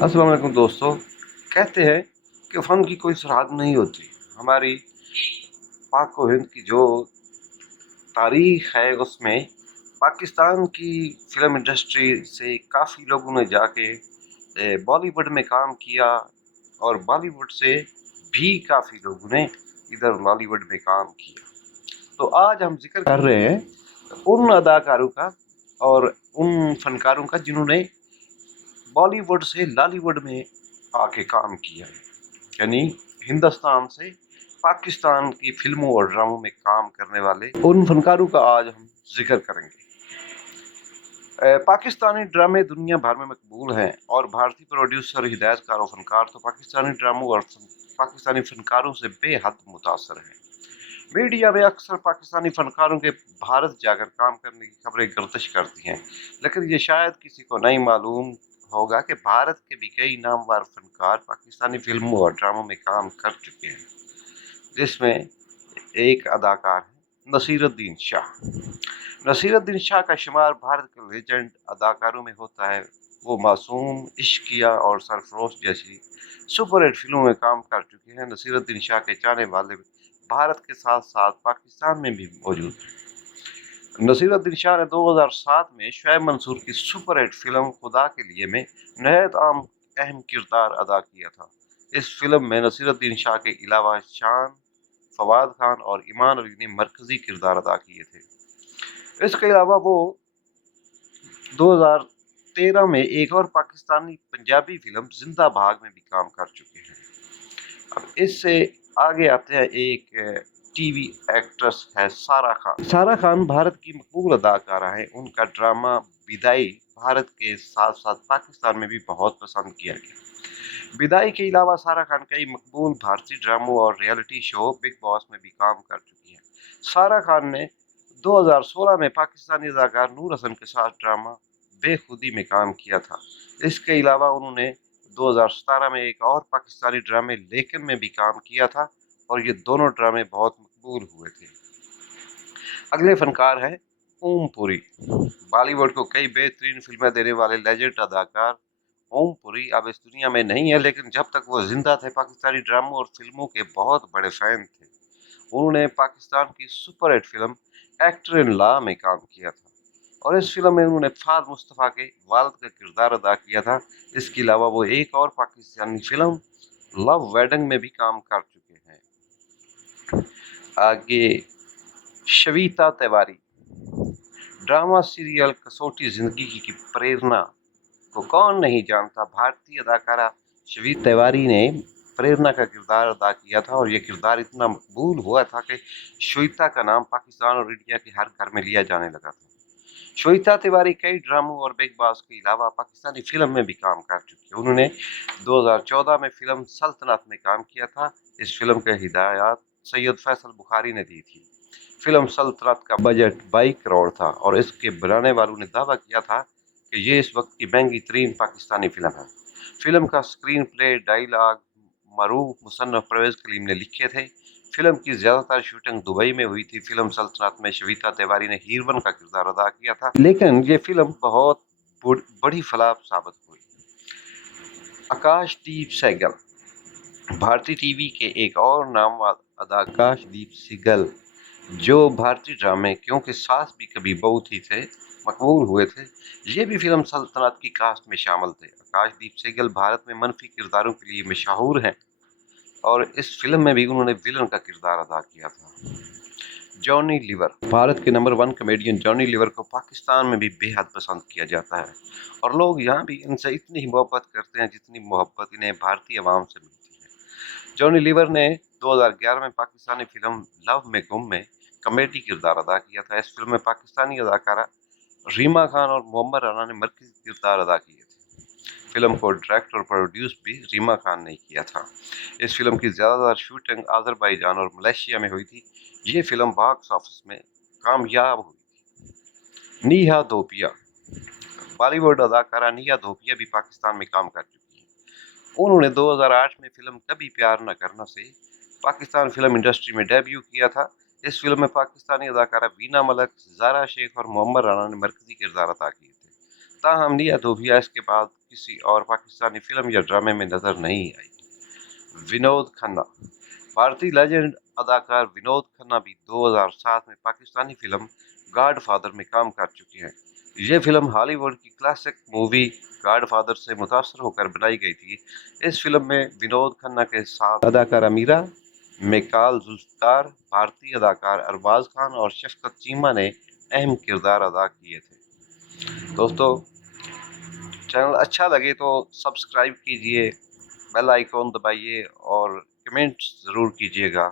अस्सलाम वालेकुम दोस्तों। कहते हैं कि फ़न की कोई सरहद नहीं होती। हमारी पाक व हिंद की जो तारीख़ है उसमें पाकिस्तान की फ़िल्म इंडस्ट्री से काफ़ी लोगों ने जाके बॉलीवुड में काम किया और बॉलीवुड से भी काफ़ी लोगों ने इधर लॉलीवुड में काम किया। तो आज हम ज़िक्र कर रहे हैं उन अदाकारों का और उन फ़नकारों का जिन्होंने बॉलीवुड से लॉलीवुड में आके काम किया है, यानी हिंदुस्तान से पाकिस्तान की फिल्मों और ड्रामों में काम करने वाले उन फनकारों का आज हम जिक्र करेंगे। पाकिस्तानी ड्रामे दुनिया भर में मकबूल हैं और भारतीय प्रोड्यूसर, हिदायतकार और फनकार तो पाकिस्तानी ड्रामों और पाकिस्तानी फनकारों से बेहद मुतासर हैं। मीडिया में अक्सर पाकिस्तानी फनकारों के भारत जाकर काम करने की खबरें गर्दिश करती हैं, लेकिन ये शायद किसी को नहीं मालूम होगा कि भारत के भी कई नामवर फनकार पाकिस्तानी फिल्मों और ड्रामों में काम कर चुके हैं, जिसमें एक अदाकार है नसीरुद्दीन शाह। नसीरुद्दीन शाह का शुमार भारत के लेजेंड अदाकारों में होता है। वो मासूम, इश्किया और सरफरोश जैसी सुपर हिट फिल्मों में काम कर चुके हैं। नसीरुद्दीन शाह के चाहने वाले भारत के साथ साथ पाकिस्तान में भी मौजूद हैं। नसीरुद्दीन शाह ने 2007 में शोएब मंसूर की सुपर हिट फिल्म खुदा के लिए में नहायत अहम किरदार अदा किया था। इस फिल्म में नसीरुद्दीन शाह के अलावा शान, फवाद खान और ईमान अली ने मरकजी किरदार अदा किए थे। इसके अलावा वो 2013 में एक और पाकिस्तानी पंजाबी फिल्म जिंदा भाग में भी काम कर चुके हैं। अब इससे आगे आते हैं, एक टीवी एक्ट्रेस है सारा खान। सारा खान भारत की मकबूल अदाकारा है। उनका ड्रामा विदाई भारत के साथ साथ पाकिस्तान में भी बहुत पसंद किया गया। विदाई के अलावा सारा खान कई मकबूल भारतीय ड्रामों और रियलिटी शो बिग बॉस में भी काम कर चुकी हैं। सारा खान ने 2016 में पाकिस्तानी अदाकार नूर हसन के साथ ड्रामा बेखुदी में काम किया था। इसके अलावा उन्होंने 2017 में एक और पाकिस्तानी ड्रामे लेकिन में भी काम किया था और ये दोनों ड्रामे बहुत मकबूल हुए थे। अगले फनकार हैं ओम पुरी। बॉलीवुड को कई बेहतरीन फिल्में देने वाले लेजेंड अदाकार ओम पुरी अब इस दुनिया में नहीं है, लेकिन जब तक वो जिंदा थे पाकिस्तानी ड्रामों और फिल्मों के बहुत बड़े फैन थे। उन्होंने पाकिस्तान की super hit film actor in law में काम किया था और इस फिल्म में उन्होंने फाद मुस्तफ़ा के वालिद का किरदार अदा किया था। इसके अलावा वो एक और पाकिस्तानी फिल्म लव वेडिंग में भी काम कर चुके हैं। आगे शवीता तिवारी। ड्रामा सीरियल कसौटी जिंदगी की प्रेरणा को कौन नहीं जानता। भारतीय अदाकारा शवीता तिवारी ने प्रेरणा का किरदार अदा किया था और ये किरदार इतना मकबूल हुआ था कि श्वेता का नाम पाकिस्तान और इंडिया के हर घर में लिया जाने लगा था। श्वेता तिवारी कई ड्रामों और बिग बॉस के अलावा पाकिस्तानी फिल्म में भी काम कर चुकी है। उन्होंने 2014 में फिल्म सल्तनत में काम किया था। इस फिल्म के हिदायत सैयद फैसल बुखारी ने दी थी। फिल्म सल्तनत का बजट 22 करोड़ था और इसके बनाने वालों ने दावा किया था कि ये इस वक्त की महंगी तरीन पाकिस्तानी फिल्म है। फिल्म का स्क्रीन प्ले, डायलॉग मरूफ मुसन्नफ परवेज कलीम ने लिखे थे। फिल्म की ज्यादातर शूटिंग दुबई में हुई थी। फिल्म सल्तनत में शवीता तिवारी ने हीरोइन का किरदार अदा किया था, लेकिन ये फिल्म बहुत बड़ी फ्लॉप साबित हुई। आकाशदीप सहगल। भारतीय टीवी के एक और नाम आकाशदीप सहगल, जो भारतीय ड्रामे क्योंकि सास भी कभी बहू थी थे मकबूल हुए थे। ये भी फिल्म सल्तनत की कास्ट में शामिल थे। आकाशदीप सहगल भारत में मनफी किरदारों के लिए मशहूर हैं और इस फिल्म में भी उन्होंने विलन का किरदार अदा किया था। Johnny liver. भारत के नंबर 1 कॉमेडियन जॉनी लीवर को पाकिस्तान में भी बेहद पसंद किया जाता है और लोग यहाँ भी इनसे इतनी ही मोहब्बत करते हैं जितनी मोहब्बत इन्हें भारतीय अवाम से मिलती है। जॉनी लीवर ने 2011 में पाकिस्तानी फिल्म लव में गुम में कॉमेडी किरदार अदा किया था। इस फिल्म में पाकिस्तानी अदाकारा रीमा खान और मोहम्मद राना ने मरकजी किरदार अदा किए थे। फिल्म को डायरेक्ट और प्रोड्यूस भी रीमा खान ने किया था। इस फिल्म की ज़्यादातर शूटिंग अजरबैजान और मलेशिया में हुई थी। ये फिल्म बॉक्स ऑफिस में कामयाब हुई थी। निहा धोपिया। बॉलीवुड अदाकारा निहा धोपिया भी पाकिस्तान में काम कर चुकी है। उन्होंने 2008 में फिल्म कभी प्यार न करना से पाकिस्तान फिल्म इंडस्ट्री में डेब्यू किया था। इस फिल्म में पाकिस्तानी अदाकारा वीना मलिक, ज़ारा शेख और मोहम्मद राना ने मरकजी किरदार अदा किए थे। تاہم نیا دھوبیا اس کے بعد کسی اور پاکستانی فلم یا ڈرامے میں نظر نہیں آئی۔ ونود کھنہ، بھارتی لیجنڈ اداکار ونود کھنہ بھی 2007 میں پاکستانی فلم گاڈ فادر میں کام کر چکے ہیں۔ یہ فلم ہالی ووڈ کی کلاسک مووی گاڈ فادر سے متاثر ہو کر بنائی گئی تھی۔ اس فلم میں ونود کھنہ کے ساتھ اداکارہ میرا، میکال ذوالفقار، بھارتی اداکار ارباز خان اور شفقت چیمہ نے اہم کردار ادا کیے تھے۔ دوستو، چینل اچھا لگے تو سبسکرائب کیجئے، بیل آئیکن دبائیے اور کمنٹ ضرور کیجئے گا۔